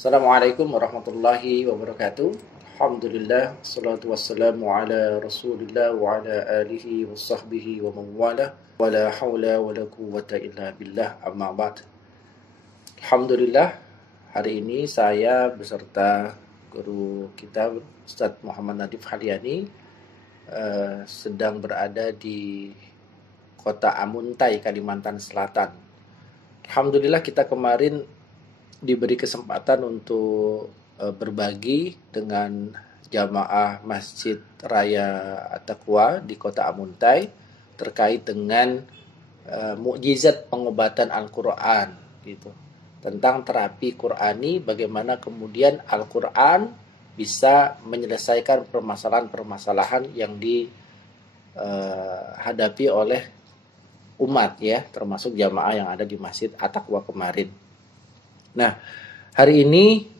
Assalamualaikum warahmatullahi wabarakatuh. Alhamdulillah, salatu wassalamu ala rasulillah wa ala alihi wa sahbihi wa mawala wa la hawla wa la quwwata illa billah, amma ba'd. Alhamdulillah, hari ini saya beserta guru kita Ustaz Muhammad Nadif Halyani sedang berada di kota Amuntai, Kalimantan Selatan. Alhamdulillah kita kemarin diberi kesempatan untuk berbagi dengan jamaah Masjid Raya At-Taqwa di kota Amuntai terkait dengan mukjizat pengobatan Al-Quran gitu. Tentang terapi Qurani, bagaimana kemudian Al-Quran bisa menyelesaikan permasalahan-permasalahan yang dihadapi oleh umat ya, termasuk jamaah yang ada di Masjid At-Taqwa kemarin. Nah, hari ini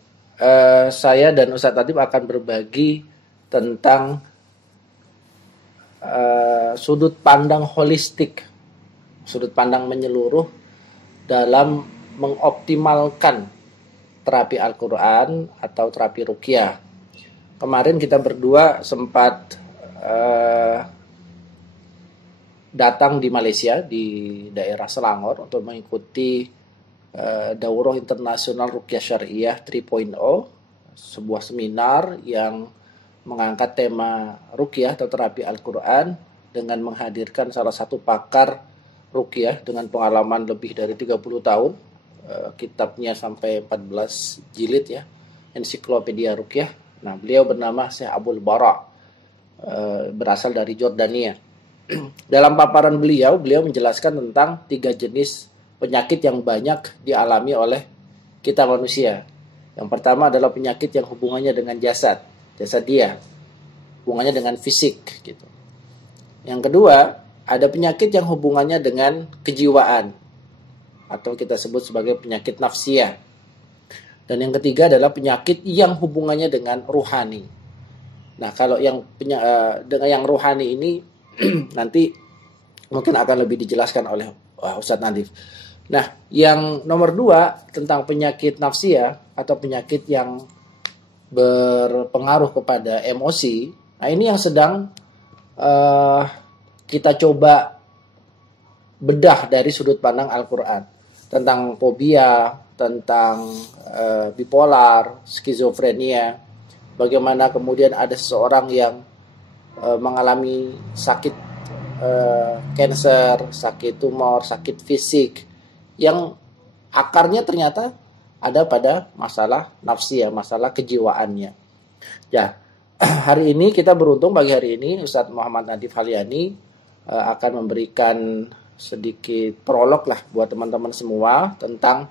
saya dan Ustadz Latif akan berbagi tentang sudut pandang holistik, sudut pandang menyeluruh dalam mengoptimalkan terapi Al-Quran atau terapi ruqyah. Kemarin kita berdua sempat datang di Malaysia, di daerah Selangor untuk mengikuti Daurah Internasional Ruqyah Syariah 3.0, sebuah seminar yang mengangkat tema ruqyah atau terapi Al-Quran dengan menghadirkan salah satu pakar ruqyah dengan pengalaman lebih dari 30 tahun, kitabnya sampai 14 jilid ya, ensiklopedia ruqyah. Nah, beliau bernama Syekh Abul Bara, berasal dari Jordania. Dalam paparan beliau menjelaskan tentang 3 jenis penyakit yang banyak dialami oleh kita manusia. Yang pertama adalah penyakit yang hubungannya dengan jasad dia, hubungannya dengan fisik gitu. Yang kedua, ada penyakit yang hubungannya dengan kejiwaan atau kita sebut sebagai penyakit nafsiyah. Dan yang ketiga adalah penyakit yang hubungannya dengan ruhani. Nah, kalau dengan yang ruhani ini nanti mungkin akan lebih dijelaskan oleh Ustadz Nadif. Nah, yang nomor 2 tentang penyakit nafsiyah atau penyakit yang berpengaruh kepada emosi. Nah, ini yang sedang kita coba bedah dari sudut pandang Al-Quran. Tentang fobia, tentang bipolar, skizofrenia. Bagaimana kemudian ada seseorang yang mengalami sakit kanker, sakit tumor, sakit fisik, yang akarnya ternyata ada pada masalah nafsi ya, masalah kejiwaannya. Ya, hari ini kita beruntung, pagi hari ini Ustadz Muhammad Nadif Halyani akan memberikan sedikit prolog lah buat teman-teman semua tentang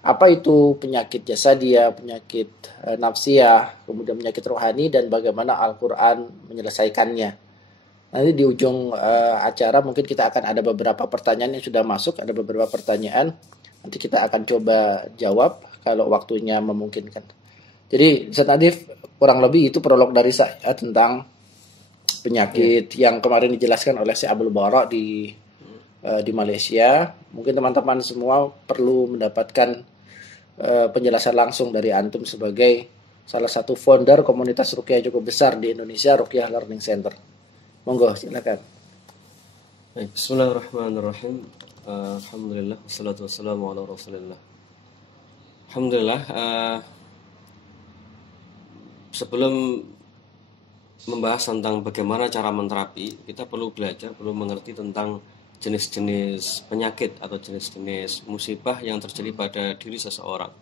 apa itu penyakit jasadiyah, penyakit nafsiyah, kemudian penyakit rohani, dan bagaimana Al-Quran menyelesaikannya. Nanti di ujung acara mungkin kita akan ada beberapa pertanyaan yang sudah masuk, ada beberapa pertanyaan. Nanti kita akan coba jawab kalau waktunya memungkinkan. Jadi Ustaz Nadif, kurang lebih itu prolog dari saya tentang penyakit yang kemarin dijelaskan oleh Syekh Abul Bara di Malaysia. Mungkin teman-teman semua perlu mendapatkan penjelasan langsung dari antum sebagai salah satu founder komunitas ruqyah yang cukup besar di Indonesia, Ruqyah Learning Center. Monggo, silakan. Baik, bismillahirrahmanirrahim. Alhamdulillah, wassalatu wassalamu ala rasulillah. Alhamdulillah, sebelum membahas tentang bagaimana cara menterapi, kita perlu belajar, perlu mengerti tentang jenis-jenis penyakit atau jenis-jenis musibah yang terjadi pada diri seseorang.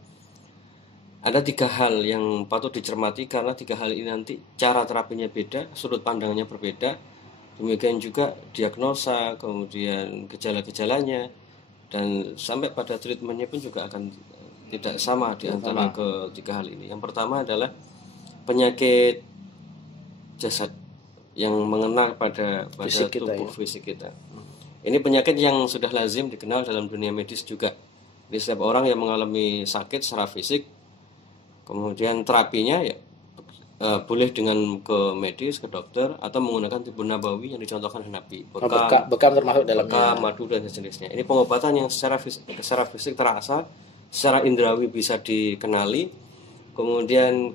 Ada 3 hal yang patut dicermati, karena 3 hal ini nanti cara terapinya beda, sudut pandangnya berbeda. Demikian juga diagnosa, kemudian gejala-gejalanya, dan sampai pada treatmentnya pun juga akan tidak sama di antara ketiga hal ini. Yang pertama adalah penyakit jasad yang mengenal pada tubuh fisik kita. Ini penyakit yang sudah lazim dikenal dalam dunia medis juga. Jadi setiap orang yang mengalami sakit secara fisik, kemudian terapinya ya boleh dengan ke medis, ke dokter, atau menggunakan tibun nabawi yang dicontohkan Nabi. Bekam termasuk dalamnya. Bekam, madu dan sejenisnya. Ini pengobatan yang secara fisik terasa secara indrawi bisa dikenali, kemudian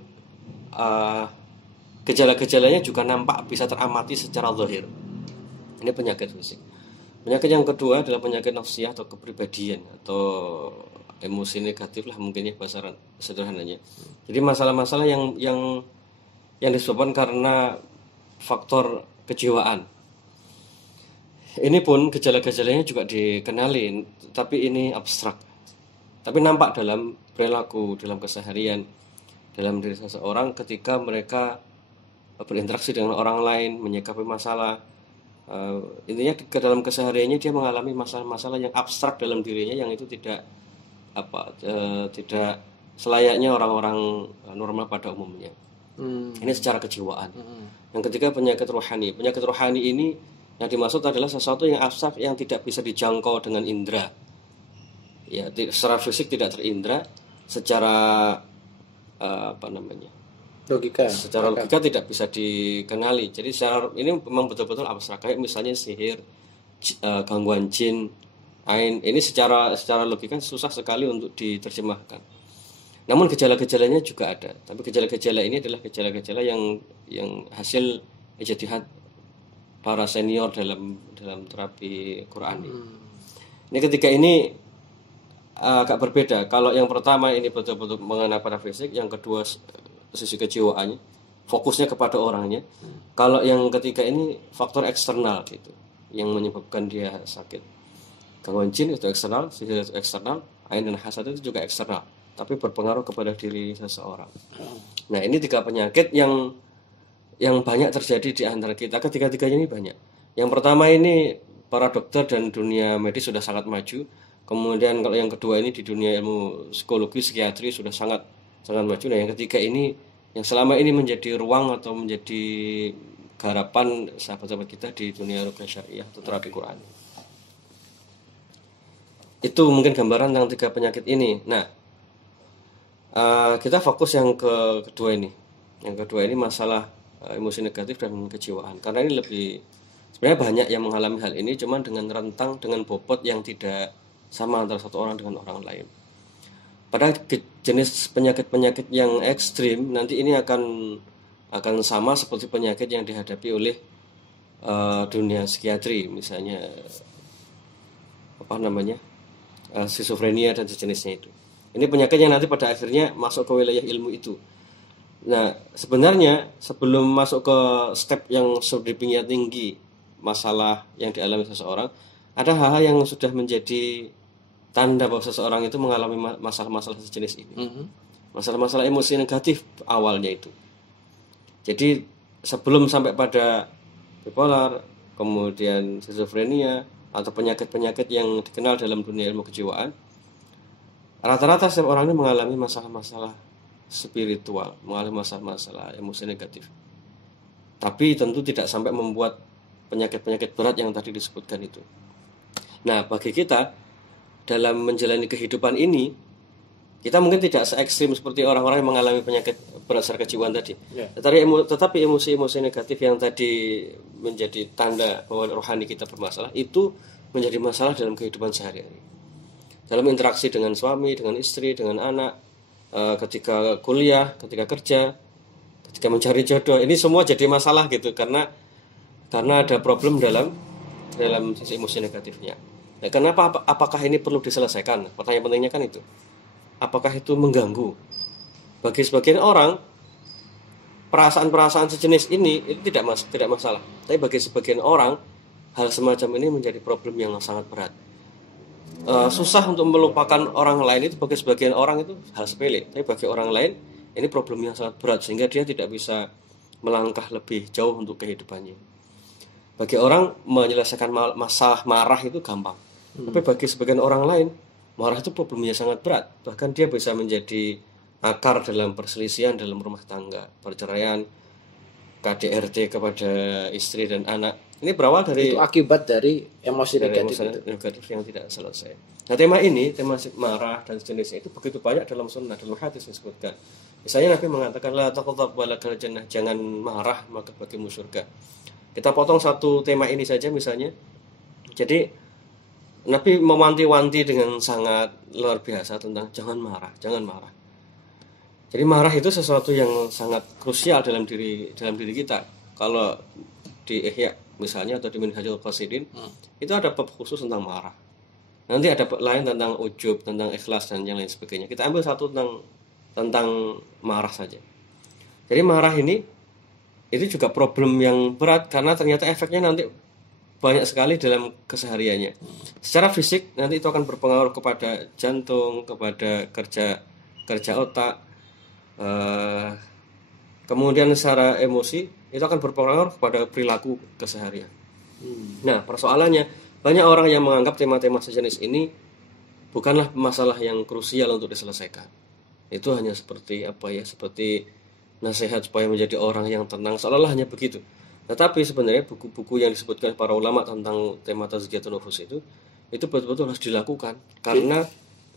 gejala-gejalanya juga nampak bisa teramati secara zahir. Ini penyakit fisik. Penyakit yang kedua adalah penyakit nafsiyah atau kepribadian atau emosi negatif lah mungkin ya bahasa sederhananya. Jadi masalah-masalah yang disebabkan karena faktor kejiwaan. Ini pun gejala-gejalanya juga dikenali, tapi ini abstrak. Tapi nampak dalam perilaku, dalam keseharian, dalam diri seseorang ketika mereka berinteraksi dengan orang lain, menyikapi masalah. Intinya ke dalam kesehariannya dia mengalami masalah-masalah yang abstrak dalam dirinya yang itu tidak selayaknya orang-orang normal pada umumnya. Ini secara kejiwaan. Yang ketiga penyakit rohani. Penyakit rohani ini yang dimaksud adalah sesuatu yang abstrak yang tidak bisa dijangkau dengan indera. Ya, secara fisik tidak terindra, secara logika. Secara logika tidak bisa dikenali. Jadi secara ini memang betul-betul abstrak. Kayak misalnya sihir, gangguan jin, ain. Ini secara logika susah sekali untuk diterjemahkan. Namun gejala-gejalanya juga ada. Tapi gejala-gejala ini adalah gejala-gejala yang hasil ijtihad para senior dalam terapi Qurani. Ini ketika ini agak berbeda. Kalau yang pertama ini betul-betul mengenai pada fisik, yang kedua sisi kejiwaannya, fokusnya kepada orangnya. Kalau yang ketiga ini faktor eksternal gitu, yang menyebabkan dia sakit. Gangguan jin itu eksternal, sihir itu eksternal, ain dan hasad itu juga eksternal, tapi berpengaruh kepada diri seseorang. Nah, ini 3 penyakit yang banyak terjadi di antara kita. Ketiga-tiganya ini banyak. Yang pertama ini para dokter dan dunia medis sudah sangat maju. Kemudian kalau yang kedua ini di dunia ilmu psikologi, psikiatri sudah sangat maju. Nah, yang ketiga ini yang selama ini menjadi ruang atau menjadi garapan sahabat-sahabat kita di dunia ruqyah syariah atau terapi Quran. Itu mungkin gambaran tentang 3 penyakit ini. Nah, kita fokus yang kedua ini. Yang kedua ini masalah emosi negatif dan kejiwaan. Karena ini sebenarnya banyak yang mengalami hal ini, cuman dengan rentang, dengan bobot yang tidak sama antara satu orang dengan orang lain. Pada jenis penyakit-penyakit yang ekstrim nanti ini akan sama seperti penyakit yang dihadapi oleh dunia psikiatri, misalnya skizofrenia dan sejenisnya itu. Ini penyakit yang nanti pada akhirnya masuk ke wilayah ilmu itu. Nah, sebenarnya sebelum masuk ke step yang sedemikian tinggi masalah yang dialami seseorang, ada hal-hal yang sudah menjadi tanda bahwa seseorang itu mengalami masalah-masalah sejenis ini. Masalah-masalah emosi negatif awalnya itu. Jadi sebelum sampai pada bipolar, kemudian skizofrenia atau penyakit-penyakit yang dikenal dalam dunia ilmu kejiwaan, rata-rata setiap orang ini mengalami masalah-masalah spiritual, mengalami masalah-masalah emosi negatif. Tapi tentu tidak sampai membuat penyakit-penyakit berat yang tadi disebutkan itu. Nah, bagi kita dalam menjalani kehidupan ini, kita mungkin tidak se-ekstrim seperti orang-orang yang mengalami penyakit berat secara kejiwaan tadi. Tetapi emosi-emosi negatif yang tadi menjadi tanda bahwa rohani kita bermasalah, itu menjadi masalah dalam kehidupan sehari-hari. Dalam interaksi dengan suami, dengan istri, dengan anak, ketika kuliah, ketika kerja, ketika mencari jodoh, ini semua jadi masalah gitu karena ada problem dalam sisi emosi negatifnya. Nah, kenapa? Apakah ini perlu diselesaikan? Pertanyaan pentingnya kan itu. Apakah itu mengganggu? Bagi sebagian orang, perasaan-perasaan sejenis ini itu tidak masalah. Tapi bagi sebagian orang, hal semacam ini menjadi problem yang sangat berat. Susah untuk melupakan orang lain itu bagi sebagian orang itu hal sepele, tapi bagi orang lain ini problem yang sangat berat sehingga dia tidak bisa melangkah lebih jauh untuk kehidupannya. Bagi orang menyelesaikan masalah marah itu gampang, tapi bagi sebagian orang lain marah itu problemnya sangat berat, bahkan dia bisa menjadi akar dalam perselisihan dalam rumah tangga, perceraian, KDRT kepada istri dan anak. Ini berawal dari itu akibat dari emosi negatif yang tidak selesai. Nah, tema marah dan sejenisnya itu begitu banyak dalam sunnah, dalam hadis disebutkan. Misalnya Nabi mengatakan la taqdhab walakal jannah, jangan marah maka bagimu surga. Kita potong satu tema ini saja misalnya. Jadi Nabi mewanti-wanti dengan sangat luar biasa tentang jangan marah, jangan marah. Jadi marah itu sesuatu yang sangat krusial dalam diri kita. Kalau di Ihya misalnya atau di Minhajul Qasidin itu ada bab khusus tentang marah. Nanti ada bab lain tentang ujub, tentang ikhlas dan yang lain sebagainya. Kita ambil satu tentang marah saja. Jadi marah ini itu juga problem yang berat karena ternyata efeknya nanti banyak sekali dalam kesehariannya. Secara fisik nanti itu akan berpengaruh kepada jantung, kepada kerja otak. Kemudian secara emosi itu akan berpengaruh kepada perilaku keseharian. Nah, persoalannya banyak orang yang menganggap tema-tema sejenis ini bukanlah masalah yang krusial untuk diselesaikan. Itu hanya seperti seperti nasihat supaya menjadi orang yang tenang, seolah-olah hanya begitu. Tetapi sebenarnya buku-buku yang disebutkan para ulama tentang tema tazkiyatun nufus itu betul-betul harus dilakukan karena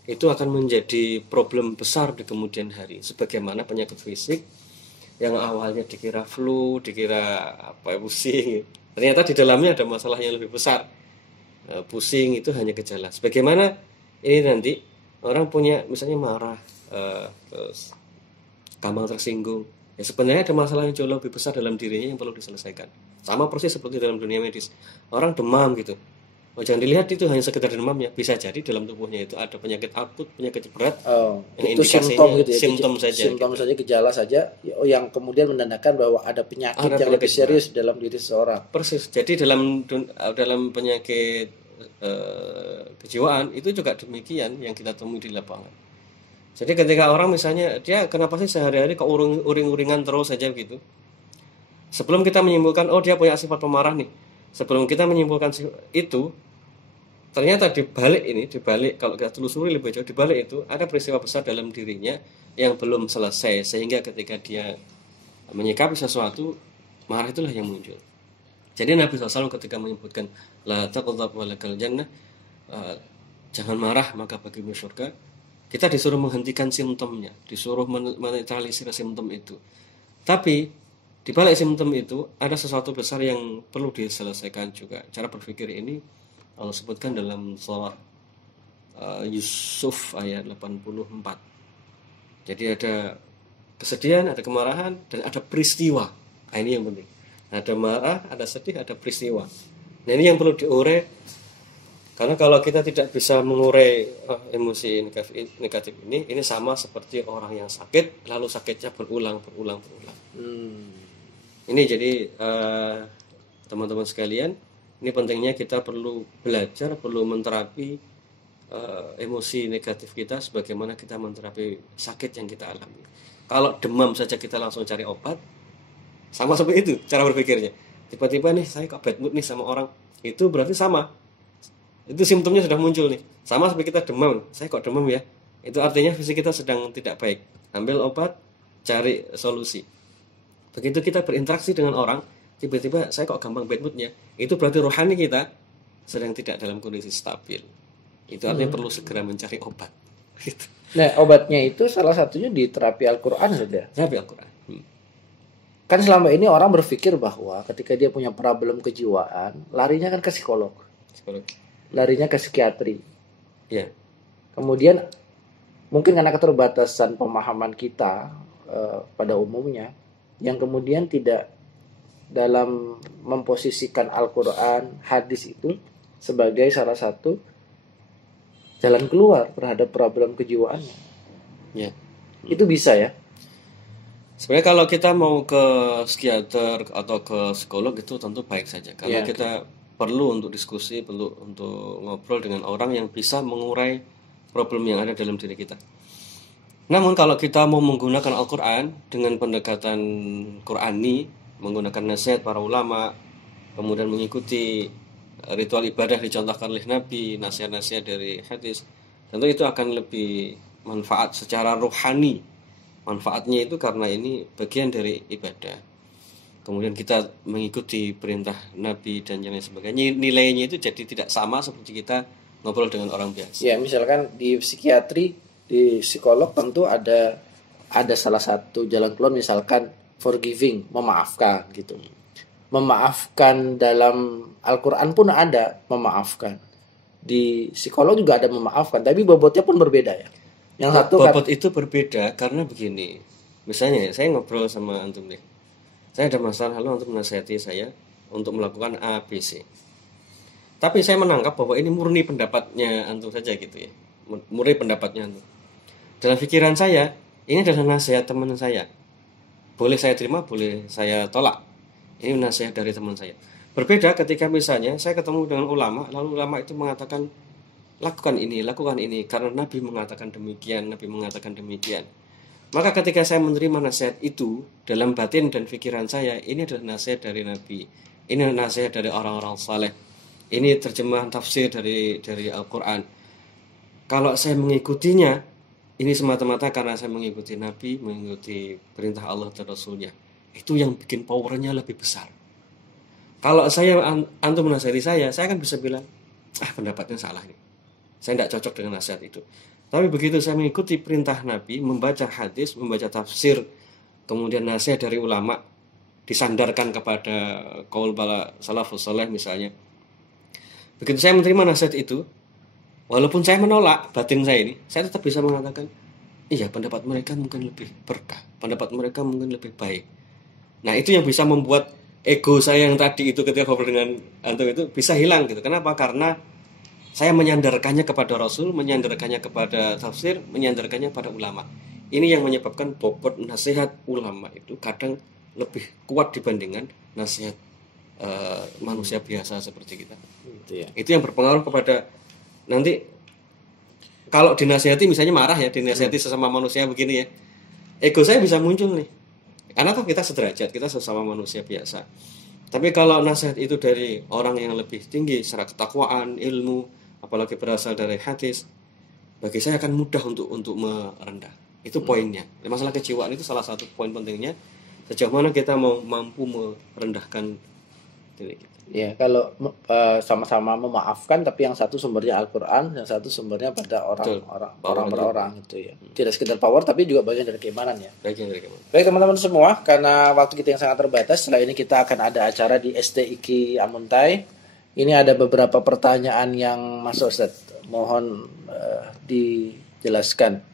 itu akan menjadi problem besar di kemudian hari. Sebagaimana penyakit fisik yang awalnya dikira flu, dikira pusing, ternyata di dalamnya ada masalah yang lebih besar. Pusing itu hanya gejala. Sebagaimana ini nanti orang punya misalnya marah, terus gampang tersinggung. Ya sebenarnya ada masalah yang jauh lebih besar dalam dirinya yang perlu diselesaikan. Sama persis seperti dalam dunia medis. Orang demam gitu. Jangan dilihat itu hanya sekedar demam ya. Bisa jadi dalam tubuhnya itu ada penyakit akut, penyakit berat. Itu simptom gitu ya. Simptom saja. Simptom saja, gejala saja yang kemudian menandakan bahwa ada penyakit yang lebih serius dalam diri seseorang. Persis. Jadi dalam penyakit kejiwaan itu juga demikian yang kita temui di lapangan. Jadi ketika orang misalnya dia kenapa sih sehari-hari kok uring-uringan terus saja gitu. Sebelum kita menyimpulkan dia punya sifat pemarah nih. Sebelum kita menyimpulkan itu, ternyata di balik kalau kita telusuri lebih jauh, di balik itu ada peristiwa besar dalam dirinya yang belum selesai sehingga ketika dia menyikapi sesuatu, marah itulah yang muncul. Jadi Nabi SAW ketika menyebutkan la taqdhab walakal jannah, jangan marah maka bagimu surga. Kita disuruh menghentikan simptomnya, disuruh menetralisir simptom itu. Tapi di balik simptom itu ada sesuatu besar yang perlu diselesaikan juga. Cara berpikir ini Allah sebutkan dalam surah Yusuf ayat 84. Jadi ada kesedihan, ada kemarahan, dan ada peristiwa. Nah, ini yang penting. Ada marah, ada sedih, ada peristiwa. Nah ini yang perlu diurai. Karena kalau kita tidak bisa mengurai emosi negatif ini sama seperti orang yang sakit, lalu sakitnya berulang. Ini jadi teman-teman sekalian, ini pentingnya kita perlu belajar, perlu menterapi emosi negatif kita sebagaimana kita menterapi sakit yang kita alami. Kalau demam saja kita langsung cari obat, sama seperti itu cara berpikirnya. Tiba-tiba nih saya kok bad mood nih sama orang, itu berarti sama. Itu simptomnya sudah muncul nih. Sama seperti kita demam. Saya kok demam ya? Itu artinya fisik kita sedang tidak baik. Ambil obat, cari solusi. Begitu kita berinteraksi dengan orang, tiba-tiba saya kok gampang bad moodnya. Itu berarti rohani kita sedang tidak dalam kondisi stabil. Itu artinya perlu segera mencari obat. Nah, obatnya itu salah satunya di terapi Al-Quran saja. Terapi Al-Quran. Kan selama ini orang berpikir bahwa ketika dia punya problem kejiwaan, larinya kan ke psikolog. Larinya ke psikiatri. Ya. Kemudian mungkin karena keterbatasan pemahaman kita pada umumnya, yang kemudian tidak dalam memposisikan Al-Quran, hadis itu sebagai salah satu jalan keluar terhadap problem kejiwaannya. Ya. Itu bisa ya. Sebenarnya kalau kita mau ke psikiater atau ke psikolog itu tentu baik saja. Karena kita perlu untuk diskusi, perlu untuk ngobrol dengan orang yang bisa mengurai problem yang ada dalam diri kita. Namun kalau kita mau menggunakan Al-Quran dengan pendekatan Qurani, menggunakan nasihat para ulama, kemudian mengikuti ritual ibadah dicontohkan oleh Nabi, nasihat-nasihat dari hadis, tentu itu akan lebih manfaat secara rohani. Manfaatnya itu karena ini bagian dari ibadah. Kemudian kita mengikuti perintah Nabi dan yang lain sebagainya. Nilainya itu jadi tidak sama seperti kita ngobrol dengan orang biasa. Ya, misalkan di psikiatri, di psikolog tentu ada salah satu jalan keluar, misalkan forgiving, memaafkan gitu. Memaafkan dalam Al-Quran pun ada memaafkan. Di psikolog juga ada memaafkan, tapi bobotnya pun berbeda ya. Yang satu bobot itu berbeda karena begini. Misalnya saya ngobrol sama antum nih. Saya ada masalah, lalu antum menasihati saya untuk melakukan A, B, C. Tapi saya menangkap bahwa ini murni pendapatnya antum saja gitu ya. Murni pendapatnya antum. Dalam pikiran saya, ini adalah nasihat teman saya. Boleh saya terima, boleh saya tolak. Ini nasihat dari teman saya. Berbeda ketika misalnya saya ketemu dengan ulama, lalu ulama itu mengatakan lakukan ini, karena Nabi mengatakan demikian, Nabi mengatakan demikian. Maka ketika saya menerima nasihat itu dalam batin dan pikiran saya, ini adalah nasihat dari Nabi, ini nasihat dari orang-orang saleh, ini terjemahan tafsir dari Al-Quran. Kalau saya mengikutinya, ini semata-mata karena saya mengikuti Nabi, mengikuti perintah Allah dan Rasulnya. Itu yang bikin powernya lebih besar. Kalau saya antum menasihati saya akan bisa bilang, pendapatnya salah nih, saya tidak cocok dengan nasihat itu. Tapi begitu saya mengikuti perintah Nabi, membaca hadis, membaca tafsir, kemudian nasihat dari ulama, disandarkan kepada qaul bala salafus saleh misalnya. Begitu saya menerima nasihat itu, walaupun saya menolak batin saya ini, saya tetap bisa mengatakan, iya pendapat mereka mungkin lebih berkah, pendapat mereka mungkin lebih baik. Nah itu yang bisa membuat ego saya yang tadi itu ketika ngobrol dengan antum itu bisa hilang gitu. Kenapa? Karena saya menyandarkannya kepada Rasul, menyandarkannya kepada tafsir, menyandarkannya pada ulama. Ini yang menyebabkan bobot nasihat ulama itu kadang lebih kuat dibandingkan nasihat manusia biasa seperti kita. Itu yang berpengaruh kepada nanti kalau dinasihati misalnya marah ya, dinasihati sesama manusia begini ya, ego saya bisa muncul nih. Karena kan kita sederajat, kita sesama manusia biasa. Tapi kalau nasihat itu dari orang yang lebih tinggi secara ketakwaan, ilmu, apalagi berasal dari hadis, bagi saya akan mudah untuk merendah. Itu poinnya. Masalah kejiwaan itu salah satu poin pentingnya. Sejauh mana kita mau mampu merendahkan diri kita. Ya, kalau sama-sama memaafkan, tapi yang satu sumbernya Al-Quran, yang satu sumbernya pada orang per orang itu ya. Tidak sekedar power, tapi juga bagian dari keimanan ya. Baik teman-teman semua, karena waktu kita yang sangat terbatas, setelah ini kita akan ada acara di STIK Amuntai. Ini ada beberapa pertanyaan yang masuk, Ustaz. Mohon dijelaskan.